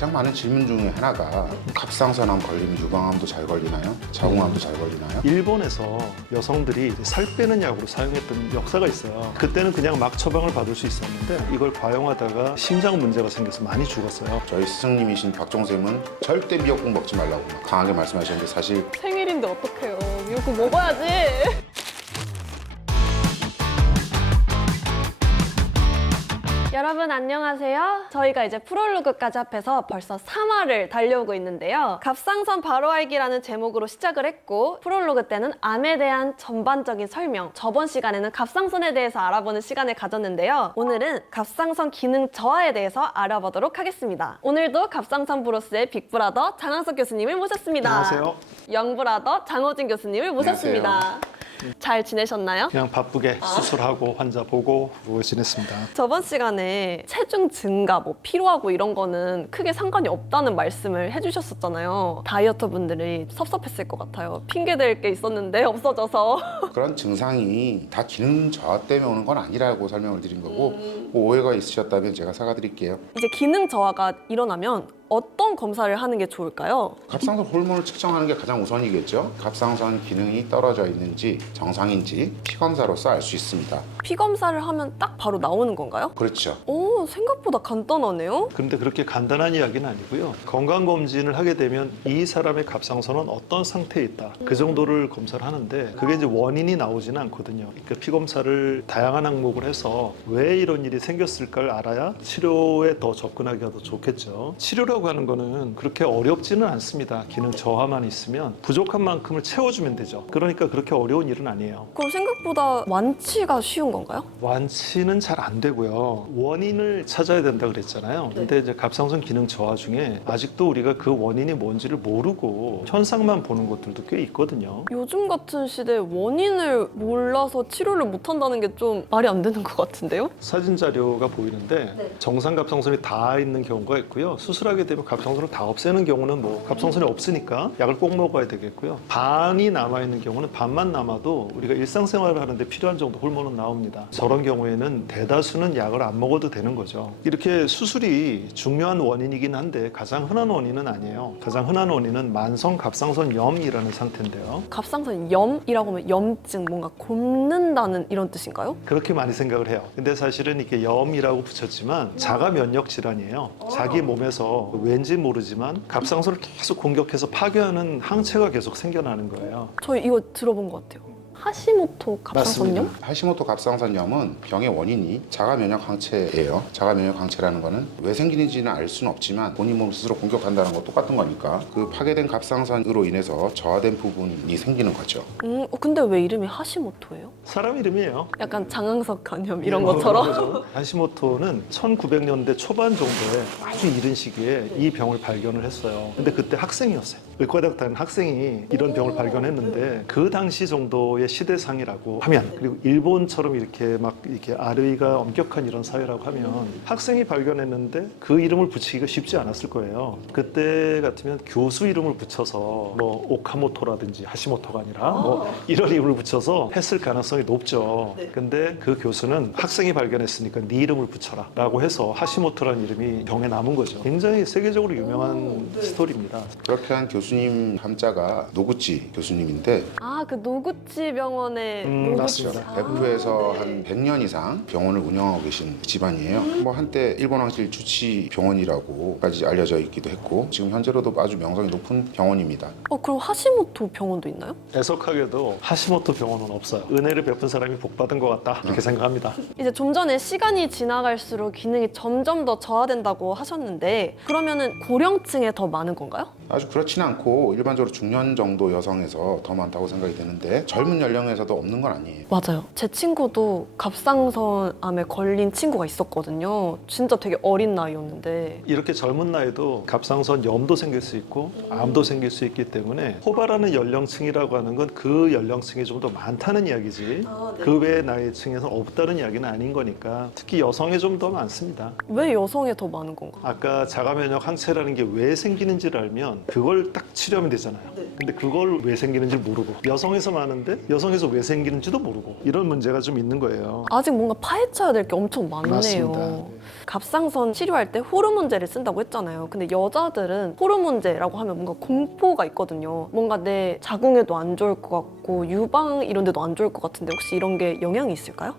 가장 많은 질문 중에 하나가 갑상선암 걸리면 유방암도 잘 걸리나요? 자궁암도 잘 걸리나요? 일본에서 여성들이 살 빼는 약으로 사용했던 역사가 있어요. 그때는 그냥 막 처방을 받을 수 있었는데 이걸 과용하다가 심장 문제가 생겨서 많이 죽었어요. 저희 스승님이신 박종쌤은 절대 미역국 먹지 말라고 강하게 말씀하셨는데 사실 생일인데 어떡해요. 미역국 먹어야지. 여러분 안녕하세요. 저희가 이제 프롤로그까지 합해서 벌써 3화를 달려오고 있는데요. 갑상선 바로 알기라는 제목으로 시작을 했고 프롤로그 때는 암에 대한 전반적인 설명, 저번 시간에는 갑상선에 대해서 알아보는 시간을 가졌는데요. 오늘은 갑상선 기능 저하에 대해서 알아보도록 하겠습니다. 오늘도 갑상선 브로스의 빅브라더 장항석 교수님을 모셨습니다. 안녕하세요. 영브라더 장호진 교수님을 모셨습니다. 잘 지내셨나요? 그냥 바쁘게 수술하고 환자 보고 그러고 지냈습니다. 저번 시간에 체중 증가, 피로하고 이런 거는 크게 상관이 없다는 말씀을 해주셨었잖아요. 다이어터 분들이 섭섭했을 것 같아요. 핑계댈 게 있었는데 없어져서. 그런 증상이 다 기능 저하 때문에 오는 건 아니라고 설명을 드린 거고 뭐 오해가 있으셨다면 제가 사과드릴게요. 이제 기능 저하가 일어나면 어떤 검사를 하는 게 좋을까요? 갑상선 호르몬을 측정하는 게 가장 우선이겠죠. 갑상선 기능이 떨어져 있는지 정상인지 피검사로서 알 수 있습니다. 피 검사를 하면 딱 바로 나오는 건가요? 그렇죠. 오, 생각보다 간단하네요. 그런데 그렇게 간단한 이야기는 아니고요. 건강검진을 하게 되면 이 사람의 갑상선은 어떤 상태에 있다. 그 정도를 검사를 하는데 그게 이제 원인이 나오지는 않거든요. 그러니까 피검사를 다양한 항목을 해서 왜 이런 일이 생겼을까를 알아야 치료에 더 접근하기가 더 좋겠죠. 치료라고 하는 거는 그렇게 어렵지는 않습니다. 기능 저하만 있으면 부족한 만큼을 채워주면 되죠. 그러니까 그렇게 어려운 일은 아니에요. 그럼 생각보다 완치가 쉬운 건가요? 완치는 잘 안 되고요. 원인을 찾아야 된다 그랬잖아요. 근데 이제 갑상선 기능 저하 중에 아직도 우리가 그 원인이 뭔지를 모르고 현상만 보는 것들도 꽤 있거든요. 요즘 같은 시대에 원인을 몰라서 치료를 못한다는 게 좀 말이 안 되는 것 같은데요? 사진 자료가 보이는데 정상 갑상선이 다 있는 경우가 있고요. 수술하게 되면 갑상선을 다 없애는 경우는 뭐 갑상선이 없으니까 약을 꼭 먹어야 되겠고요. 반이 남아있는 경우는 반만 남아도 우리가 일상생활을 하는데 필요한 정도 호르몬은 나옵니다. 저런 경우에는 대다수는 약을 안 먹어도 되는 거죠. 이렇게 수술이 중요한 원인이긴 한데 가장 흔한 원인은 아니에요. 가장 흔한 원인은 만성 갑상선염이라는 상태인데요. 갑상선 염이라고 하면 염증, 뭔가 곪는다는 이런 뜻인가요? 그렇게 많이 생각을 해요. 근데 사실은 이게 염이라고 붙였지만 자가 면역 질환이에요. 자기 몸에서 왠지 모르지만 갑상선을 계속 공격해서 파괴하는 항체가 계속 생겨나는 거예요. 저희 이거 들어본 것 같아요. 하시모토 갑상선염? 맞습니다. 하시모토 갑상선염은 병의 원인이 자가면역 항체예요. 자가면역 항체라는 거는 왜 생기는지는 알 수는 없지만 본인 몸 스스로 공격한다는 거 똑같은 거니까 그 파괴된 갑상선으로 인해서 저하된 부분이 생기는 거죠. 근데 왜 이름이 하시모토예요? 사람 이름이에요. 약간 장항석 간염 이런 것처럼? 그죠? 하시모토는 1900년대 초반 정도에 아주 이른 시기에 이 병을 발견을 했어요. 근데 그때 학생이었어요. 의과대학 다니는 학생이 이런 병을 발견했는데 그 당시 정도의 시대상이라고 하면, 그리고 일본처럼 이렇게 아르이가 엄격한 이런 사회라고 하면 학생이 발견했는데 그 이름을 붙이기가 쉽지 않았을 거예요. 그때 같으면 교수 이름을 붙여서 뭐 오카모토라든지 하시모토가 아니라 뭐 이런 이름을 붙여서 했을 가능성이 높죠. 근데 그 교수는 학생이 발견했으니까 네 이름을 붙여라 라고 해서 하시모토라는 이름이 병에 남은 거죠. 굉장히 세계적으로 유명한 스토리입니다. 그렇게 한 교수님 함자가 노구치 교수님인데 아, 그 노구치 병원의 노구치. 맞습니다. 베프에서 한 100년 이상 병원을 운영하고 계신 집안이에요. 뭐 한때 일본 왕실 주치 병원이라고까지 알려져 있기도 했고 지금 현재로도 아주 명성이 높은 병원입니다. 그럼 하시모토 병원도 있나요? 애석하게도 하시모토 병원은 없어요. 은혜를 베푼 사람이 복 받은 것 같다 이렇게 생각합니다. 이제 좀 전에 시간이 지나갈수록 기능이 점점 더 저하된다고 하셨는데 그러면은 고령층에 더 많은 건가요? 아주 그렇지는 않고 일반적으로 중년 정도 여성에서 더 많다고 생각이 되는데 젊은 연령에서도 없는 건 아니에요. 맞아요. 제 친구도 갑상선암에 걸린 친구가 있었거든요. 진짜 되게 어린 나이였는데. 이렇게 젊은 나이도 갑상선 염도 생길 수 있고 암도 생길 수 있기 때문에 호발하는 연령층이라고 하는 건 그 연령층이 좀 더 많다는 이야기지 그 외의 나이층에서는 없다는 이야기는 아닌 거니까 특히 여성에 좀 더 많습니다. 왜 여성에 더 많은 건가? 아까 자가면역 항체라는 게 왜 생기는지를 알면 생기면 그걸 딱 치료하면 되잖아요. 근데 그걸 왜 생기는지 모르고 여성에서 많은데 여성에서 왜 생기는지도 모르고 이런 문제가 좀 있는 거예요. 아직 뭔가 파헤쳐야 될 게 엄청 많네요. 맞습니다. 네. 갑상선 치료할 때 호르몬제를 쓴다고 했잖아요. 근데 여자들은 호르몬제라고 하면 뭔가 공포가 있거든요. 뭔가 내 자궁에도 안 좋을 것 같고 유방 이런 데도 안 좋을 것 같은데 혹시 이런 게 영향이 있을까요?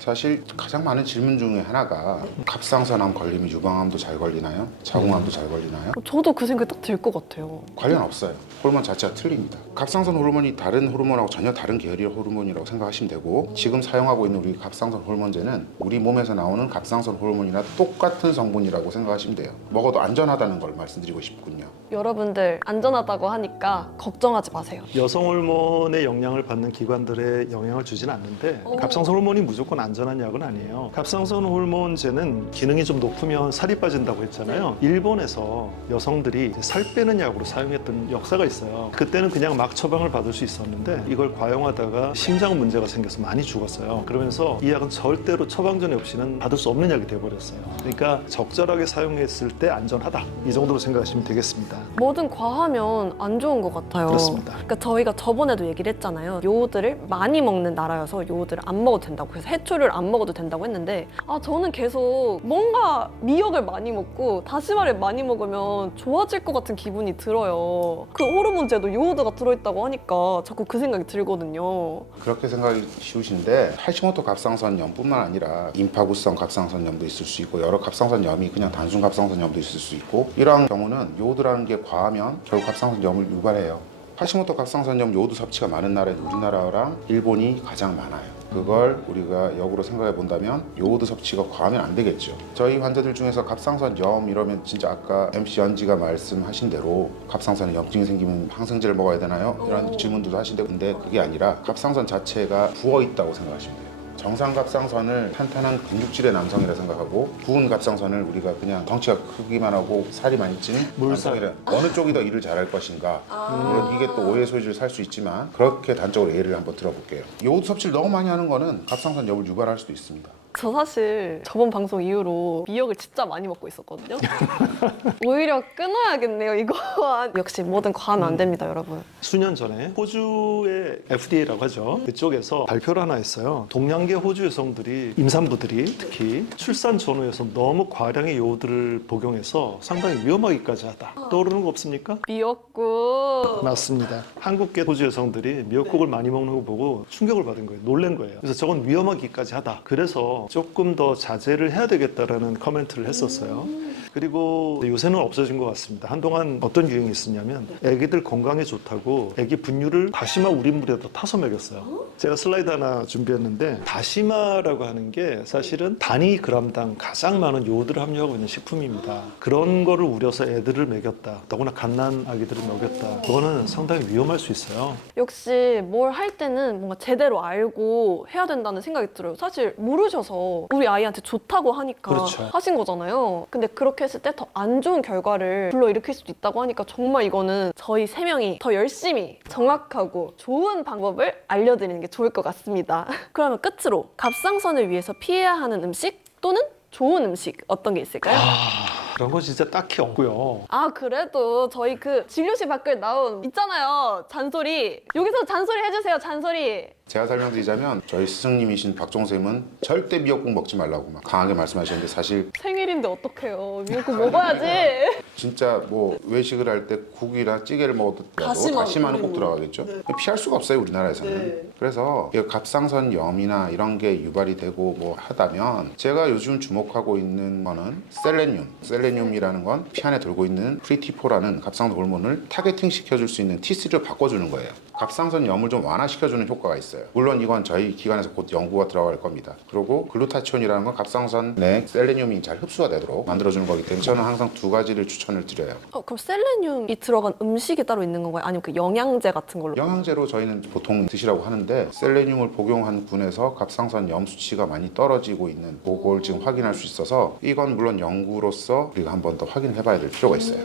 사실 가장 많은 질문 중에 하나가 갑상선암 걸리면 유방암도 잘 걸리나요? 자궁암도 잘 걸리나요? 저도 그 생각이 딱 들 것 같아요. 관련 없어요. 호르몬 자체가 틀립니다. 갑상선 호르몬이 다른 호르몬하고 전혀 다른 계열의 호르몬이라고 생각하시면 되고 지금 사용하고 있는 우리 갑상선 호르몬제는 우리 몸에서 나오는 갑상선 호르몬이나 똑같은 성분이라고 생각하시면 돼요. 먹어도 안전하다는 걸 말씀드리고 싶군요. 여러분들 안전하다고 하니까 걱정하지 마세요. 여성 호르몬의 영향을 받는 기관들에 영향을 주진 않는데 갑상선 호르몬이 무조건 안전한 약은 아니에요. 갑상선 호르몬제는 기능이 좀 높으면 살이 빠진다고 했잖아요. 일본에서 여성들이 이제 살 빼는 약으로 사용했던 역사가 있어요. 그때는 그냥 막 처방을 받을 수 있었는데 이걸 과용하다가 심장 문제가 생겨서 많이 죽었어요. 그러면서 이 약은 절대로 처방 전에 없이는 받을 수 없는 약이 돼버렸어요. 그러니까 적절하게 사용했을 때 안전하다. 이 정도로 생각하시면 되겠습니다. 뭐든 과하면 안 좋은 것 같아요. 그렇습니다. 그러니까 저희가 저번에도 얘기를 했잖아요. 요오드를 많이 먹는 나라여서 요오드를 안 먹어도 된다고. 그래서 해초를 안 먹어도 된다고 했는데 저는 계속 뭔가 미역을 많이 먹고 다시마를 많이 먹으면 좋아질 것 같은 기분이 들어요. 그 호르몬제도 요오드가 들어있다고 하니까 자꾸 그 생각이 들거든요. 그렇게 생각이 쉬우신데 하시모토 갑상선염뿐만 아니라 임파구성 갑상선염도 있을 수 있고 여러 갑상선염이 그냥 단순 갑상선염도 있을 수 있고 이러한 경우는 요오드라는 게 과하면 결국 갑상선염을 유발해요. 하시모토 갑상선염 요오드 섭취가 많은 나라인 우리나라랑 일본이 가장 많아요. 그걸 우리가 역으로 생각해 본다면 요오드 섭취가 과하면 안 되겠죠. 저희 환자들 중에서 갑상선염 이러면 진짜 아까 MC 연지가 말씀하신 대로 갑상선에 염증이 생기면 항생제를 먹어야 되나요? 이런 질문들도 하시는데 근데 그게 아니라 갑상선 자체가 부어 있다고 생각하시면 돼요. 정상 갑상선을 탄탄한 근육질의 남성이라 생각하고 부은 갑상선을 우리가 그냥 덩치가 크기만 하고 살이 많이 찐 남성이라 어느 쪽이 더 일을 잘할 것인가 이게 또 오해 소지를 살 수 있지만 그렇게 단적으로 예를 한번 들어볼게요. 요오드 섭취를 너무 많이 하는 거는 갑상선염을 유발할 수도 있습니다. 저 사실 저번 방송 이후로 미역을 진짜 많이 먹고 있었거든요. 오히려 끊어야겠네요, 이거. 역시 뭐든 과하면 안 됩니다, 여러분. 수년 전에 호주의 FDA라고 하죠. 그쪽에서 발표를 하나 했어요. 동양계 호주 여성들이 임산부들이 특히 출산 전후에서 너무 과량의 요오드를 복용해서 상당히 위험하기까지 하다. 떠오르는 거 없습니까? 미역국. 맞습니다. 한국계 호주 여성들이 미역국을 많이 먹는 거 보고 충격을 받은 거예요. 놀란 거예요. 그래서 저건 위험하기까지 하다. 그래서 조금 더 자제를 해야 되겠다라는 코멘트를 했었어요. 그리고 요새는 없어진 것 같습니다. 한동안 어떤 유행이 있었냐면 애기들 건강에 좋다고 애기 분유를 다시마 우린물에다 타서 먹였어요. 제가 슬라이드 하나 준비했는데 다시마라고 하는 게 사실은 단위 그램당 가장 많은 요오드를 함유하고 있는 식품입니다. 그런 거를 우려서 애들을 먹였다. 더구나 갓난 아기들을 먹였다. 그거는 상당히 위험할 수 있어요. 역시 뭘 할 때는 뭔가 제대로 알고 해야 된다는 생각이 들어요. 사실 모르셔서 우리 아이한테 좋다고 하니까 그렇죠. 하신 거잖아요. 근데 그렇게 했을 때 더 안 좋은 결과를 불러일으킬 수도 있다고 하니까 정말 이거는 저희 세 명이 더 열심히 정확하고 좋은 방법을 알려드리는 게 좋을 것 같습니다. 그러면 끝으로 갑상선을 위해서 피해야 하는 음식 또는 좋은 음식 어떤 게 있을까요? 그런 거 진짜 딱히 없고요. 그래도 저희 그 진료실 밖에 나온 있잖아요. 잔소리. 여기서 잔소리 해주세요. 잔소리. 제가 설명드리자면 저희 스승님이신 박종 쌤은 절대 미역국 먹지 말라고 막 강하게 말씀하셨는데 사실 생일인데 어떡해요. 미역국 먹어야지. 진짜 뭐 외식을 할 때 국이나 찌개를 먹어도 다시마는 꼭 들어가겠죠. 피할 수가 없어요 우리나라에서는. 그래서 이 갑상선염이나 이런 게 유발이 되고 뭐 하다면 제가 요즘 주목하고 있는 거는 셀레늄이라는 건 피 안에 들고 있는 프리티포라는 갑상선 호르몬을 타겟팅 시켜줄 수 있는 T3로 바꿔주는 거예요. 갑상선염을 좀 완화시켜주는 효과가 있어요. 물론 이건 저희 기관에서 곧 연구가 들어갈 겁니다. 그리고 글루타치온이라는 건 갑상선 내 셀레늄이 잘 흡수가 되도록 만들어주는 거기 때문에 저는 항상 두 가지를 추천을 드려요. 그럼 셀레늄이 들어간 음식이 따로 있는 건가요? 아니면 그 영양제 같은 걸로? 영양제로 저희는 보통 드시라고 하는데 셀레늄을 복용한 군에서 갑상선염 수치가 많이 떨어지고 있는 그걸 지금 확인할 수 있어서 이건 물론 연구로서 우리가 한 번 더 확인해 봐야 될 필요가 있어요.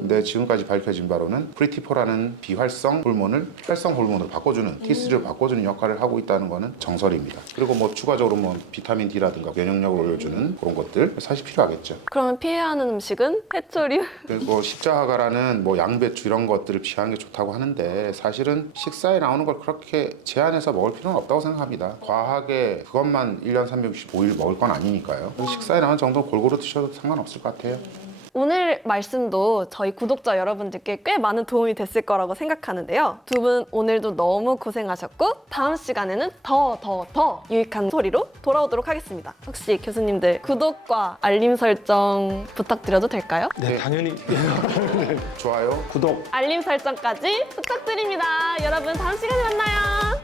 근데 지금까지 밝혀진 바로는 프리티포라는 비활성 호르몬을 활성 호르몬으로 바꿔주는 T3를 바꿔주는 역할을 하고 있다는 거는 정설입니다. 그리고 뭐 추가적으로 뭐 비타민 D라든가 면역력을 올려주는 그런 것들 사실 필요하겠죠. 그러면 피해야 하는 음식은 해초류? 그리고 십자화가라는 뭐 양배추 이런 것들을 피하는 게 좋다고 하는데 사실은 식사에 나오는 걸 그렇게 제한해서 먹을 필요는 없다고 생각합니다. 과하게 그것만 1년 365일 먹을 건 아니니까요. 식사에 나오는 정도는 골고루 드셔도 상관없을 것 같아요. 오늘 말씀도 저희 구독자 여러분들께 꽤 많은 도움이 됐을 거라고 생각하는데요. 두 분 오늘도 너무 고생하셨고 다음 시간에는 더 유익한 소리로 돌아오도록 하겠습니다. 혹시 교수님들 구독과 알림 설정 부탁드려도 될까요? 네, 네. 당연히 좋아요. 구독. 알림 설정까지 부탁드립니다. 여러분 다음 시간에 만나요.